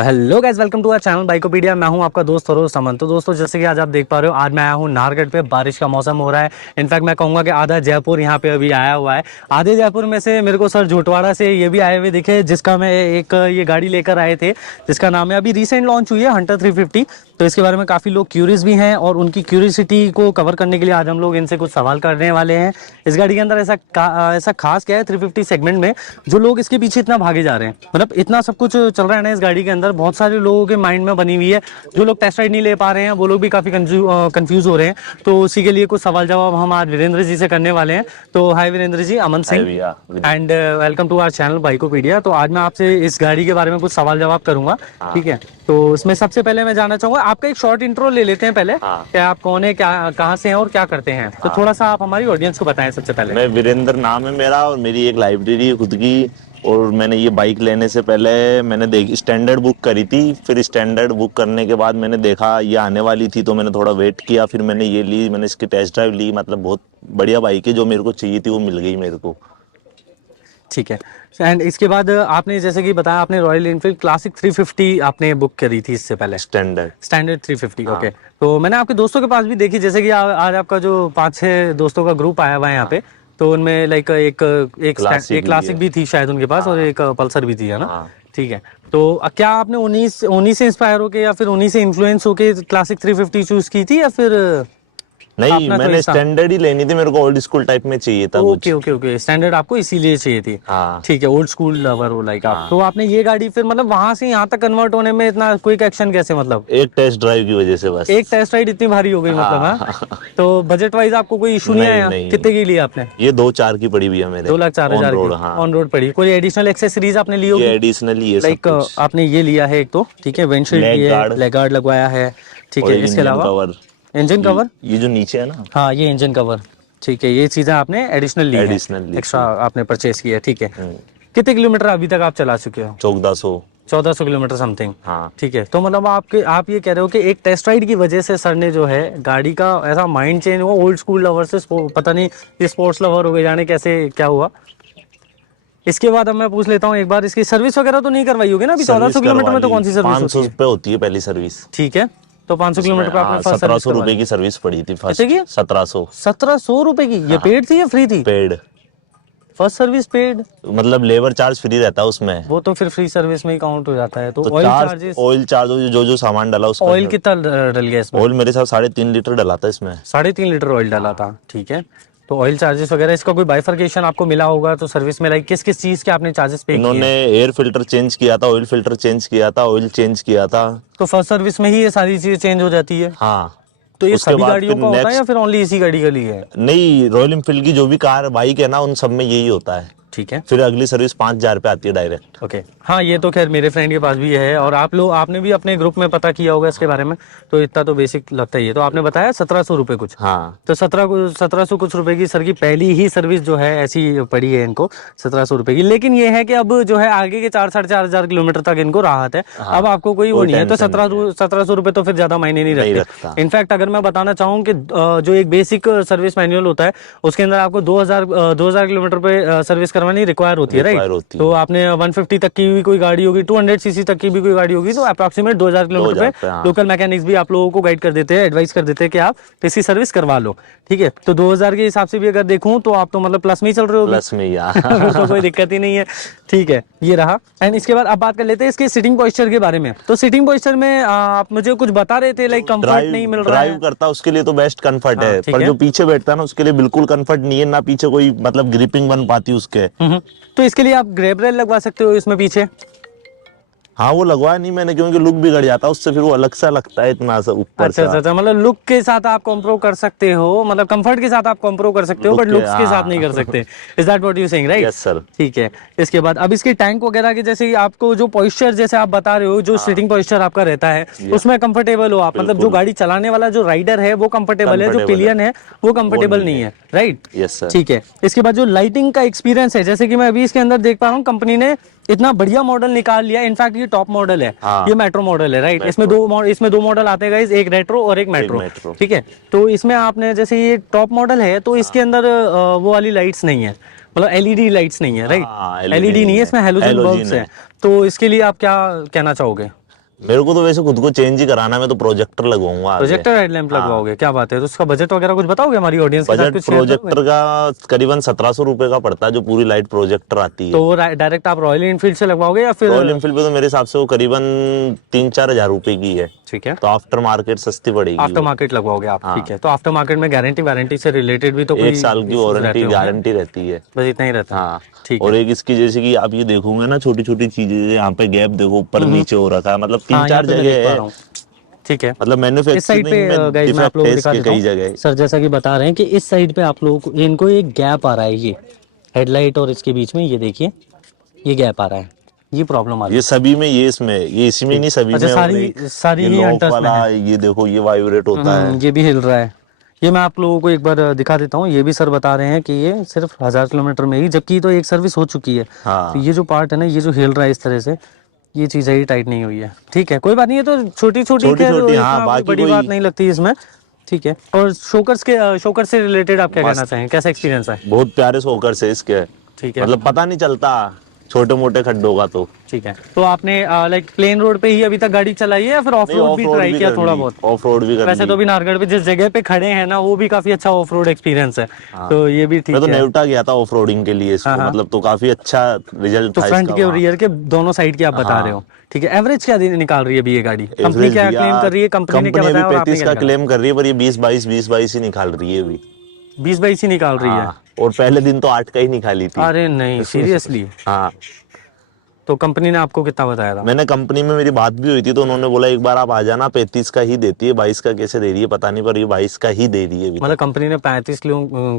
Hello guys, welcome to our channel बाइकोपीडिया। मैं हूं आपका दोस्त सरोज समन। तो दोस्तों, जैसे कि आज आप देख पा रहे हो, आज मैं आया हूं नाहरगढ़ पे। बारिश का मौसम हो रहा है। इनफैक्ट मैं कहूंगा कि आधा जयपुर यहां पे अभी आया हुआ है। आधे जयपुर में से मेरे को सर झोटवाड़ा से ये भी आए हुए दिखे, जिसका मैं एक ये गाड़ी लेकर आए थे, जिसका नाम है, अभी रिसेंट लॉन्च हुई है, हंटर 350। तो इसके बारे में काफ़ी लोग क्यूरियस भी हैं और उनकी क्यूरियसिटी को कवर करने के लिए आज हम लोग इनसे कुछ सवाल करने वाले हैं। इस गाड़ी के अंदर ऐसा खास क्या है 350 सेगमेंट में, जो लोग इसके पीछे इतना भागे जा रहे हैं? मतलब इतना सब कुछ चल रहा है ना इस गाड़ी के अंदर, बहुत सारे लोगों के माइंड में बनी हुई है। जो लोग टेस्ट राइड नहीं ले पा रहे हैं वो लोग भी काफ़ी कंफ्यूज हो रहे हैं। तो उसी के लिए कुछ सवाल जवाब हम आज वीरेंद्र जी से करने वाले हैं। तो hi Virender ji, Aman Singh and welcome to our channel Bikopedia. तो आज मैं आपसे इस गाड़ी के बारे में कुछ सवाल जवाब करूंगा, ठीक है? तो इसमें सबसे पहले मैं जानना चाहूंगा, आपका एक शॉर्ट इंट्रो ले लेते हैं पहले। क्या आप कौन है, क्या कहाँ से हैं और क्या करते हैं? तो थोड़ा सा आप हमारी ऑडियंस को बताएं सबसे पहले। मैं वीरेंद्र नाम है मेरा और मेरी एक लाइब्रेरी है खुद की। और मैंने ये बाइक लेने से पहले मैंने स्टैंडर्ड बुक करी थी। फिर स्टैंडर्ड बुक करने के बाद मैंने देखा ये आने वाली थी, तो मैंने थोड़ा वेट किया। फिर मैंने ये ली, मैंने इसकी टेस्ट ड्राइव ली। मतलब बहुत बढ़िया बाइक है, जो मेरे को चाहिए थी वो मिल गई मेरे को। ठीक है। एंड इसके बाद आपने जैसे कि बताया, आपने रॉयल एनफील्ड क्लासिक 350 आपने बुक करी थी इससे पहले। स्टैंडर्ड 350। हाँ। ओके। तो मैंने आपके दोस्तों के पास भी देखी, जैसे कि आज आपका जो 5-6 दोस्तों का ग्रुप आया हुआ है यहाँ पे। तो उनमें लाइक एक क्लासिक भी थी शायद उनके पास, और एक पल्सर भी थी, है ना? ठीक है। तो क्या आपने उन्हीं से इंस्पायर होके या फिर उन्हीं से इन्फ्लुएंस होके क्लासिक 350 चूज की थी, या फिर नहीं, अपना मैंने स्टैंडर्ड ही लेनी थी, मेरे को ओल्ड स्कूल टाइप में चाहिए था कुछ। ओके ओके ओके, स्टैंडर्ड आपको इसीलिए चाहिए थी। हाँ। ठीक है, ओल्ड स्कूल लवर हो लाइक आप। तो आपने ये गाड़ी फिर मतलब वहां से यहाँ तक कन्वर्ट होने में इतना क्विक एक्शन कैसे? मतलब एक टेस्ट ड्राइव की वजह से बस। एक टेस्ट राइड इतनी भारी हो गई मतलब? हाँ। तो बजट वाइज आपको कोई इशू नहीं आया? कितने की लिया आपने? ये 2-4 की पड़ी हुई है मेरे। 2,04,000 की ऑन रोड पड़ी। कोई एडिशनल एक्सेसरीज आपने ली होगी? ये एडिशनली है लाइक आपने ये लिया है एक तो, ठीक है, विंडशील्ड भी है, लेग गार्ड लगवाया है, ठीक है। इसके अलावा इंजन कवर, ये जो नीचे है ना, हाँ ये इंजन कवर, ठीक है। ये चीजें आपने एडिशनल ली है, एक्स्ट्रा आपने परचेस किया है, ठीक है। कितने किलोमीटर अभी तक आप चला चुके हो? 1400 किलोमीटर समथिंग। हाँ। ठीक है। तो मतलब आप ये कह रहे हो कि एक टेस्ट राइड की वजह से सर ने जो है गाड़ी का ऐसा माइंड चेंज हुआ, ओल्ड स्कूल लवर से पता नहीं ये स्पोर्ट्स लवर हो गए, जाने कैसे क्या हुआ। इसके बाद अब मैं पूछ लेता हूँ एक बार, इसकी सर्विस वगैरह तो नहीं करवाई होगी ना अभी? 1400 किलोमीटर में तो कौन सी सर्विस? 500 रुपए होती है पहली सर्विस। ठीक है। तो 500 किलोमीटर पे आपने फर्स्ट 1700 रुपए की सर्विस पड़ी थी फर्स्ट। 1700 रुपए की? ये पेड थी या फ्री थी? पेड। फर्स्ट सर्विस पेड, मतलब लेबर चार्ज फ्री रहता है उसमें। वो तो फिर फ्री सर्विस में ही काउंट हो जाता है। तो ऑयल चार्ज जो सामान डाला उसका। ऑयल कितना डल गया इसमें? ऑयल मेरे साथ 3.5 लीटर डला था इसमें। 3.5 लीटर ऑयल डाला था, ठीक है। तो ऑयल चार्जेस वगैरह इसका कोई बाइफर्केशन आपको मिला होगा तो सर्विस में, लाइक किस किस चीज के आपने चार्जेस पे किए? इन्होंने एयर फिल्टर चेंज किया था, ऑयल फिल्टर चेंज किया था, ऑयल चेंज किया था। तो फर्स्ट सर्विस में ही ये सारी चीजें चेंज हो जाती है? हाँ। तो ये सभी गाड़ियों का होता है या फिर ओनली इसी गाड़ी का लिए है? नहीं, रॉयल एनफील्ड की जो भी कार बाइक है ना, उन सब में यही होता है। ठीक है। फिर अगली सर्विस 5000 पे आती है डायरेक्ट। ओके। हाँ, ये तो खैर मेरे फ्रेंड के पास भी है, और आपने भी अपने ग्रुप में पता किया होगा इसके बारे में, तो इतना तो बेसिक लगता ही है। तो आपने बताया 1700 रुपए कुछ। हाँ। तो 1700 कुछ रुपए की सर की पहली ही सर्विस जो है ऐसी पड़ी है इनको, 1700 रुपए की। लेकिन ये है कि अब जो है आगे के 4-4.5 किलोमीटर तक इनको राहत है। अब आपको कोई वो नहीं है, तो 1700 रुपए तो फिर ज्यादा मायने नहीं रखते। इनफैक्ट अगर मैं बताना चाहूँ कि जो एक बेसिक सर्विस मैनुअल होता है, उसके अंदर आपको 2000 किलोमीटर पे सर्विस करवानी रिक्वायर होती है, राइट? तो आपने 150 तक की भी कोई गाड़ी होगी, 200 सीसी तक की भी कोई गाड़ी होगी, तो अप्रॉक्सीमेट 2000 किलोमीटर पे लोकल मैकेनिक्स भी आप लोगों को गाइड कर देते हैं, एडवाइस कर देते हैं कि आप इसकी सर्विस करवा लो, ठीक है। तो 2000 के हिसाब से भी अगर देखूं तो आप तो मतलब प्लस में ही चल रहे हो। प्लस में यार। तो कोई दिक्कत ही नहीं है, ठीक है। ये रहा। एंड इसके बाद अब बात कर लेते हैं इसके सिटिंग पोस्चर के बारे में। तो सिटिंग पोस्चर में आप मुझे कुछ बता रहे थे, लाइक कंफर्ट नहीं मिल रहा है। ड्राइव करता उसके लिए तो बेस्ट कंफर्ट है, पर जो पीछे बैठता है ना उसके लिए बिल्कुल कंफर्ट नहीं है, ना पीछे कोई मतलब ग्रिपिंग बन पाती उसके। तो इसके लिए आप ग्रैब रेल लगवा सकते हो इसमें पीछे। हाँ, वो लगवाया नहीं मैंने, क्योंकि लुक बिगड़ जाता है उससे, फिर वो अलग सा लगता है इतना सा ऊपर। अच्छा, मतलब लुक के साथ आप कॉम्प्रो कर सकते हो, मतलब कंफर्ट के साथ आप कॉम्प्रो कर सकते हो, बट लुक्स के साथ नहीं कर सकते। Is that what you saying, right? Yes sir. ठीक है। इसके बाद अब इसके टैंक वगैरह के, जैसे आपको जो पॉइस्चर जैसे आप बता रहे हो, जो सिटिंग पॉइस्चर आपका रहता है, उसमें कंफर्टेबल हो आप? मतलब जो गाड़ी चलाने वाला जो राइडर है वो कंफर्टेबल है, जो पिलियन है वो कंफर्टेबल नहीं है, राइट? Yes sir. ठीक है। इसके बाद जो लाइटिंग का एक्सपीरियंस है, जैसे कि मैं अभी इसके अंदर देख पा रहा हूँ, कंपनी ने इतना बढ़िया मॉडल निकाल लिया। इनफैक्ट ये टॉप मॉडल है, ये मेट्रो मॉडल है, राइट? इसमें दो मॉडल आते हैं गाइस, एक रेट्रो और एक मेट्रो, ठीक है। तो इसमें आपने जैसे ये टॉप मॉडल है, तो इसके अंदर वो वाली लाइट्स नहीं है, मतलब एलईडी लाइट्स नहीं है, राइट? एलईडी नहीं है इसमें, हैलोजन बल्ब्स है। तो इसके लिए आप क्या कहना चाहोगे? मेरे को तो वैसे खुद को चेंज ही कराना, मैं तो प्रोजेक्टर लगवाऊंगा आगे। प्रोजेक्टर हेडलैम्प लगवाओगे, क्या बात है। तो उसका बजट वगैरह कुछ बताओगे हमारी ऑडियंस के साथ, बजट कुछ शेयर करोगे? प्रोजेक्टर का करीबन 1700 रुपए का पड़ता है, जो पूरी लाइट प्रोजेक्टर आती है। तो वो डायरेक्ट आप रॉयल एनफील्ड से लगवाओगे या फिर? रॉयल एनफील्ड पे तो मेरे हिसाब से वो करीबन 3-4 हजार रुपए की है, ठीक है, तो आफ्टर मार्केट सस्ती पड़ेगी आफ्टर वो। मार्केट लगवाओगे आप, हाँ। ठीक है। तो आफ्टर मार्केट में गारंटी वारंटी से रिलेटेड भी तो कोई 1 साल की issues रहते वारंटी होंगे? गारंटी रहती है। बस इतना ही रहता है, हाँ। ठीक और है। एक इसकी जैसे कि आप ये देखोगे ना, छोटी छोटी चीजें, यहाँ पे गैप देखो, ऊपर नीचे हो रखा है, मतलब हाँ, यहाँ 3-4 पे मैं देख जगह पा है। रहा हूँ, ठीक है। मतलब इस साइड पे मैन्युफैक्चरिंग में गाइज मैं आप डिफेक्ट लोगों है को दिखा इसके देता कई हूँ। जगह। सर जैसा कि बता रहे हैं कि इस साइड पे आप लोगों को, इनको एक गैप आ रहा है, ये हेडलाइट और इसके बीच में, ये देखिए ये गैप आ रहा है, ये प्रॉब्लम आ रही ये है। सभी में, ये इसमें, ये इसी में नहीं, सभी अच्छा, में। और सारी ये ही लॉक हंटर्स में है। वाला, ये देखो, ये वाइब्रेट होता है। ये भी हिल रहा है। ये मैं आप लोगों को एक बार दिखा देता हूँ। ये भी सर बता रहे हैं कि ये सिर्फ 1000 किलोमीटर में ही, जबकि तो एक सर्विस हो चुकी है। तो हाँ। ये जो पार्ट है ना, ये जो हिल रहा है इस तरह से, ये चीज़ है, टाइट नहीं हुई है, ठीक है, कोई बात नहीं। ये तो छोटी छोटी, छोटी खैर छोटी, हाँ, इतना कोई बाकी बड़ी बात कोई। नहीं लगती इसमें, ठीक है। और शोकर से रिलेटेड आप क्या कहना मस्त, चाहेंगे, कैसा एक्सपीरियंस है? बहुत प्यारे सोकर से इसके, ठीक है, मतलब पता नहीं चलता छोटे मोटे खड्डों का तो। ठीक है। तो आपने लाइक प्लेन रोड पे ही अभी तक गाड़ी चलाई है या फिर ऑफ नहीं, रोड ऑफ भी रोड ट्राई भी किया कर थोड़ा ली, बहुत? ऑफ रोड भी कर वैसे ली। तो अभी नारगढ़ पे जिस जगह पे खड़े हैं ना, वो भी काफी अच्छा ऑफ रोड एक्सपीरियंस है, हाँ। तो ये भी मैं ठीक तो है। नेवटा गया था ऑफ रोडिंग के लिए हाँ इसको, हाँ। मतलब तो काफी अच्छा रिजल्ट तो था फ्रंट इसका के और वहाँ। रियर के दोनों साइड की आप बता रहे हो, हाँ। ठीक है। एवरेज क्या निकाल रही है अभी ये गाड़ी? कंपनी एवरेज क्या भैया, क्लेम कर रही है, कंपनी ने क्या कंपनी अभी बताया और आपने 35 क्या का निकाला? क्लेम कर रही है, पर ये 20-22 ही निकाल रही है अभी। 20-22 ही निकाल रही है? हाँ, और पहले दिन तो 8 का ही निकाली थी। अरे नहीं, सीरियसली? हाँ। तो कंपनी ने आपको कितना बताया था? मैंने कंपनी में मेरी बात भी हुई थी, तो उन्होंने बोला एक बार आप आ जाना, 35 का ही देती है, 22 का कैसे दे रही है पता नहीं, पर ये 22 का ही दे रही है अभी मतलब तक। कंपनी ने 35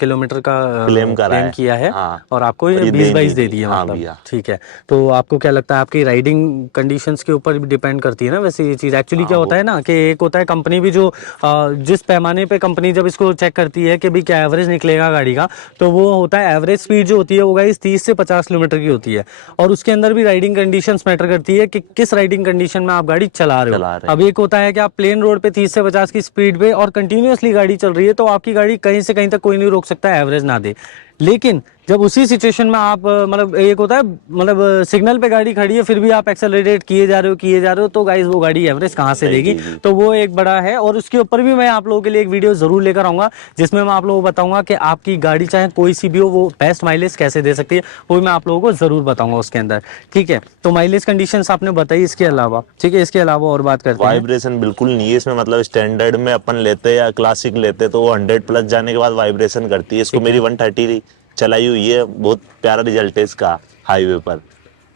किलोमीटर का क्लेम करा क्लेम है। किया है, हाँ। और आपको और ये ये 20-22 दे दी। दी है, हाँ मतलब भैया। ठीक है। तो आपको क्या लगता है, आपकी राइडिंग कंडीशंस के ऊपर भी डिपेंड करती है ना वैसे ये चीज़? एक्चुअली हाँ क्या वो। होता है ना, कि एक होता है कंपनी भी जो जिस पैमाने पे कंपनी जब इसको चेक करती है कि भाई क्या एवरेज निकलेगा गाड़ी का, तो वो होता है एवरेज स्पीड जो होती है वो गाइस 30 से 50 किलोमीटर की होती है। और उसके अंदर भी राइडिंग कंडीशंस मैटर करती है कि किस राइडिंग कंडीशन में आप गाड़ी चला रहे हो। अब एक होता है कि आप प्लेन रोड पे 30 से 50 की स्पीड पे और कंटिन्यूअसली गाड़ी चल रही है, तो आपकी गाड़ी कहीं से कहीं तक कोई नहीं रोक सकता एवरेज ना दे। लेकिन जब उसी सिचुएशन में आप मतलब एक होता है, मतलब सिग्नल पे गाड़ी खड़ी है फिर भी आप एक्सेलरेट किए जा रहे हो, तो गाइस वो गाड़ी एवरेज कहाँ से देगी? तो वो एक बड़ा है। और उसके ऊपर भी मैं आप लोगों के लिए एक वीडियो जरूर लेकर आऊंगा, जिसमें मैं आप लोगों को बताऊंगा कि आपकी गाड़ी चाहे कोई सी भी हो, वो बेस्ट माइलेज कैसे दे सकती है, वो मैं आप लोगों को जरूर बताऊंगा उसके अंदर, ठीक है। तो माइलेज कंडीशंस आपने बताई, इसके अलावा ठीक है, इसके अलावा और बात करते हैं। वाइब्रेशन बिल्कुल नहीं है इसमें, मतलब स्टैंडर्ड में अपन लेते या क्लासिक लेते तो वो 100 प्लस जाने के बाद वाइब्रेशन करती है। इसको मेरी 130 चलाई हुई है, बहुत प्यारा रिजल्ट है इसका हाईवे पर।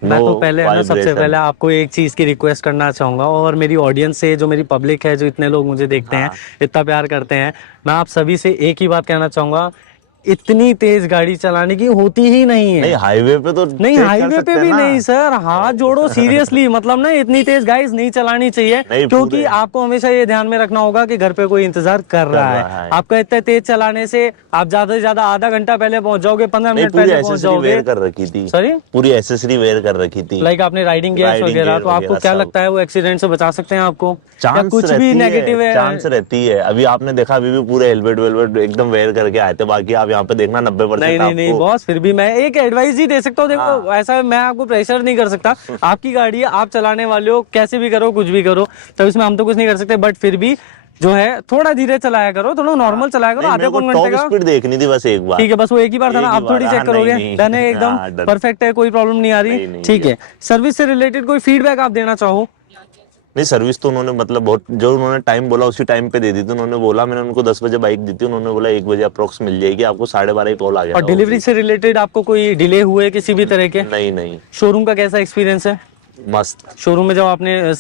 मैं नो तो पहले है ना, सबसे वाइब्रेशन। पहले आपको एक चीज़ की रिक्वेस्ट करना चाहूँगा, और मेरी ऑडियंस से, जो मेरी पब्लिक है, जो इतने लोग मुझे देखते हैं, इतना प्यार करते हैं, मैं आप सभी से एक ही बात कहना चाहूँगा, इतनी तेज गाड़ी चलाने की होती ही नहीं है। नहीं, हाईवे पे तो नहीं, चेक कर हाईवे सकते पे हैं भी ना। नहीं सर, हाथ जोड़ो सीरियसली, मतलब ना इतनी तेज गाइस नहीं चलानी चाहिए, नहीं, क्योंकि पूरे आपको हमेशा ये ध्यान में रखना होगा कि घर पे कोई इंतजार कर रहा है। आपका इतने तेज चलाने से आप ज्यादा से ज्यादा आधा घंटा पहले पहुंच जाओगे, 15 नहीं, मिनट पूरी पहले पहुंच एसेसरी जाओगे। वेयर कर रखी थी। सॉरी, पूरी एसेसरी वेयर कर रखी थी, लाइक आपने राइडिंग गियर्स राइडिंग वगैरह, गियर तो आपको वगैरह क्या सब। लगता है वो एक्सीडेंट से बचा सकते हैं आपको, या चांस कुछ भी रहती नेगेटिव है, है? चांस रहती है। अभी आपने देखा, अभी भी पूरे हेलमेट वेलमेट एकदम वेयर करके आए थे, बाकी आप यहाँ पे देखना 90% नहीं आपको। बॉस, फिर भी मैं एक एडवाइस ही दे सकता हूँ। देखो हाँ। ऐसा मैं आपको प्रेशर नहीं कर सकता, आपकी गाड़ी है, आप चलाने वाले हो, कैसे भी करो, कुछ भी करो, तब इसमें हम तो कुछ नहीं कर सकते। बट फिर भी जो है थोड़ा धीरे चलाया करो, थोड़ा नॉर्मल चलाया करो, नहीं, आधे मेरे को पौन घंटे टॉप का। स्पीड देखनी थी बस एक बार। ठीक है, बस वो एक ही बार था ना, एक ही आप थोड़ी बार, चेक हाँ, करोगे? नहीं, डन है एकदम, हाँ, डन। परफेक्ट है, कोई प्रॉब्लम नहीं आ रही, नहीं, ठीक है। सर्विस से रिलेटेड कोई फीडबैक आप देना चाहो? नहीं, सर्विस तो उन्होंने मतलब बहुत, जो उन्होंने टाइम बोला उसी टाइम पे दे दी थी। उन्होंने बोला, मैंने उनको 10 बजे बाइक दी थी, उन्होंने बोला 1 बजे अप्रोक्स मिल जाएगी आपको, 12:30 कॉल आ गया और था डिलीवरी से रिलेटेड आपको कोई डिले हुए किसी भी तरह के? नहीं नहीं, शोरूम का कैसा एक्सपीरियंस है? मस्त। शोरूम में जब आपने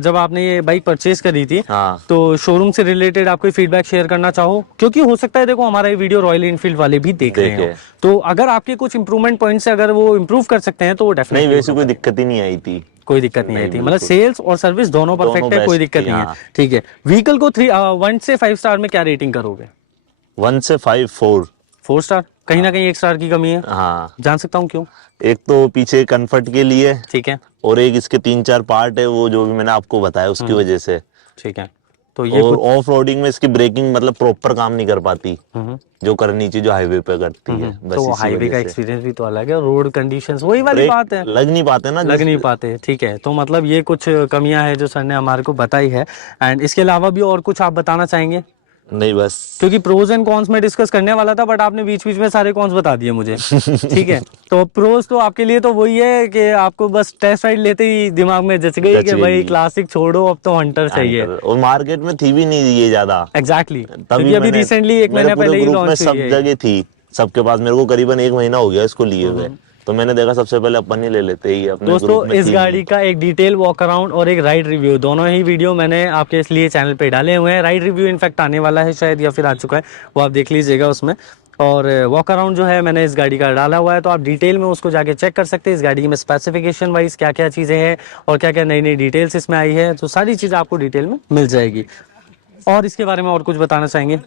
जब आपने ये बाइक परचेज करी थी, हाँ। तो शोरूम से रिलेटेड आप कोई फीडबैक शेयर करना चाहो? क्योंकि हो सकता है, देखो हमारा ये वीडियो रॉयल एनफील्ड वाले भी देख रहे हो, तो अगर आपके कुछ इंप्रूवमेंट पॉइंट्स अगर वो इंप्रूव कर सकते हैं तो वो नहीं, डेफिनेटली। वैसे कोई दिक्कत ही नहीं आई थी। कोई दिक्कत नहीं आई थी, मतलब सेल्स और सर्विस दोनों परफेक्ट है, दोनों कोई best दिक्कत थी, नहीं है, हाँ। ठीक है। व्हीकल को 1 से 5 स्टार में क्या रेटिंग करोगे? 1 से 5, 4। 4 स्टार? कहीं ना कहीं 1 स्टार की कमी है, हाँ। जान सकता हूँ क्यों? एक तो पीछे कंफर्ट के लिए, ठीक है, और एक इसके 3-4 पार्ट है, वो जो भी मैंने आपको बताया उसकी वजह से। ठीक है। तो ये और कुछ ऑफ रोडिंग में इसकी ब्रेकिंग मतलब प्रॉपर काम नहीं कर पाती, जो करनी चाहिए, जो हाईवे पे करती है। बस तो इसी हाईवे वजह का से एक्सपीरियंस भी तो अलग है, रोड कंडीशंस वही वाली ब्रेक बात है, लग नहीं पाते ना लग नहीं पाते। ठीक है, तो मतलब ये कुछ कमियां हैं जो सर ने हमारे को बताई है। एंड इसके अलावा भी और कुछ आप बताना चाहेंगे? नहीं बस। क्योंकि प्रोज एंड कॉन्स में डिस्कस करने वाला था, बट आपने बीच बीच में सारे कॉन्स बता दिए मुझे। ठीक है, तो प्रोज तो आपके लिए तो वही है कि आपको बस टेस्ट राइड लेते ही दिमाग में जच गई जच कि भाई गई। क्लासिक छोड़ो, अब तो हंटर चाहिए। और मार्केट में थी भी नहीं ये ज्यादा, एग्जैक्टली, तभी क्योंकि अभी मैंने, रिसेंटली एक मेरे महीना पूरे पहले ही ग्रुप में लॉन्च हुई सब है। जगह थी, सबके पास। मेरे को करीबन 1 महीना हो गया इसको लिए हुए, तो मैंने देखा सबसे पहले अपन ही ले लेते ही, अपने दोस्तों ग्रुप में इस थी गाड़ी नहीं। का एक डिटेल वॉक अराउंड और एक राइड रिव्यू दोनों ही वीडियो मैंने आपके इसलिए चैनल पे डाले हुए हैं। राइड रिव्यू इनफैक्ट आने वाला है शायद, या फिर आ चुका है, वो आप देख लीजिएगा उसमें। और वॉक अराउंड जो है मैंने इस गाड़ी का डाला हुआ है, तो आप डिटेल में उसको जाके चेक कर सकते हैं। इस गाड़ी में स्पेसिफिकेशन वाइज क्या क्या चीज़ें हैं और क्या क्या नई नई डिटेल्स इसमें आई है, तो सारी चीज़ आपको डिटेल में मिल जाएगी। और इसके बारे में और कुछ बताना चाहेंगे?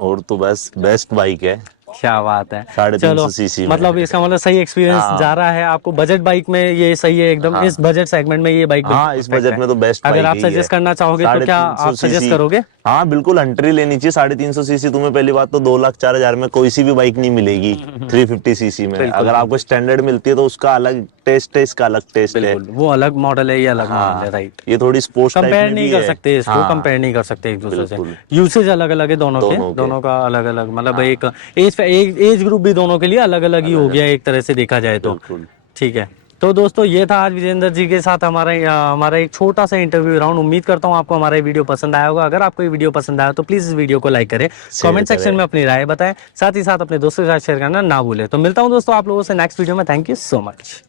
और तो बस बेस्ट बाइक है, क्या बात है। 350 चलो, सीसी में। मतलब इसका मतलब सही एक्सपीरियंस हाँ जा रहा है आपको। बजट बाइक में ये सही है एकदम, हाँ इस बजट सेगमेंट में ये बाइक बिल्कुल हाँ, इस परफेक्ट बजट है। में तो बेस्ट अगर बाइक आप ही है। सजेस्ट करना चाहोगे तो क्या आप 350 सजेस्ट सीसी। करोगे? हाँ बिल्कुल, हंटर ही लेनी चाहिए। 350 सीसी तुम्हें पहली बात तो 2,04,000 में कोई सी भी बाइक नहीं मिलेगी। 350 सीसी में बिल्कुल अगर आपको स्टैंडर्ड मिलती है तो उसका अलग टेस्ट है, इसका अलग टेस्ट है। बिल्कुल, वो अलग मॉडल है, ये अलग मॉडल है, हाँ, राइट। ये थोड़ी स्पोर्ट्स टाइप कंपेयर में नहीं भी कर है। सकते इसको, हाँ कंपेयर नहीं कर सकते एक दूसरे से। बिल्कुल, यूसेज अलग अलग है दोनों के, दोनों के। दोनों का अलग अलग, मतलब एक एज ग्रुप भी दोनों के लिए अलग अलग ही हो गया एक तरह से देखा जाए तो। बिल्कुल। ठीक है, तो दोस्तों ये था आज विजेंद्र जी के साथ हमारा एक छोटा सा इंटरव्यू राउंड। उम्मीद करता हूँ आपको हमारा ये वीडियो पसंद आया होगा। अगर आपको ये वीडियो पसंद आया तो प्लीज इस वीडियो को लाइक करें, कमेंट सेक्शन करें। में अपनी राय बताएं, साथ ही साथ अपने दोस्तों के साथ शेयर करना ना भूलें। तो मिलता हूँ दोस्तों आप लोगों से नेक्स्ट वीडियो में। Thank you so much.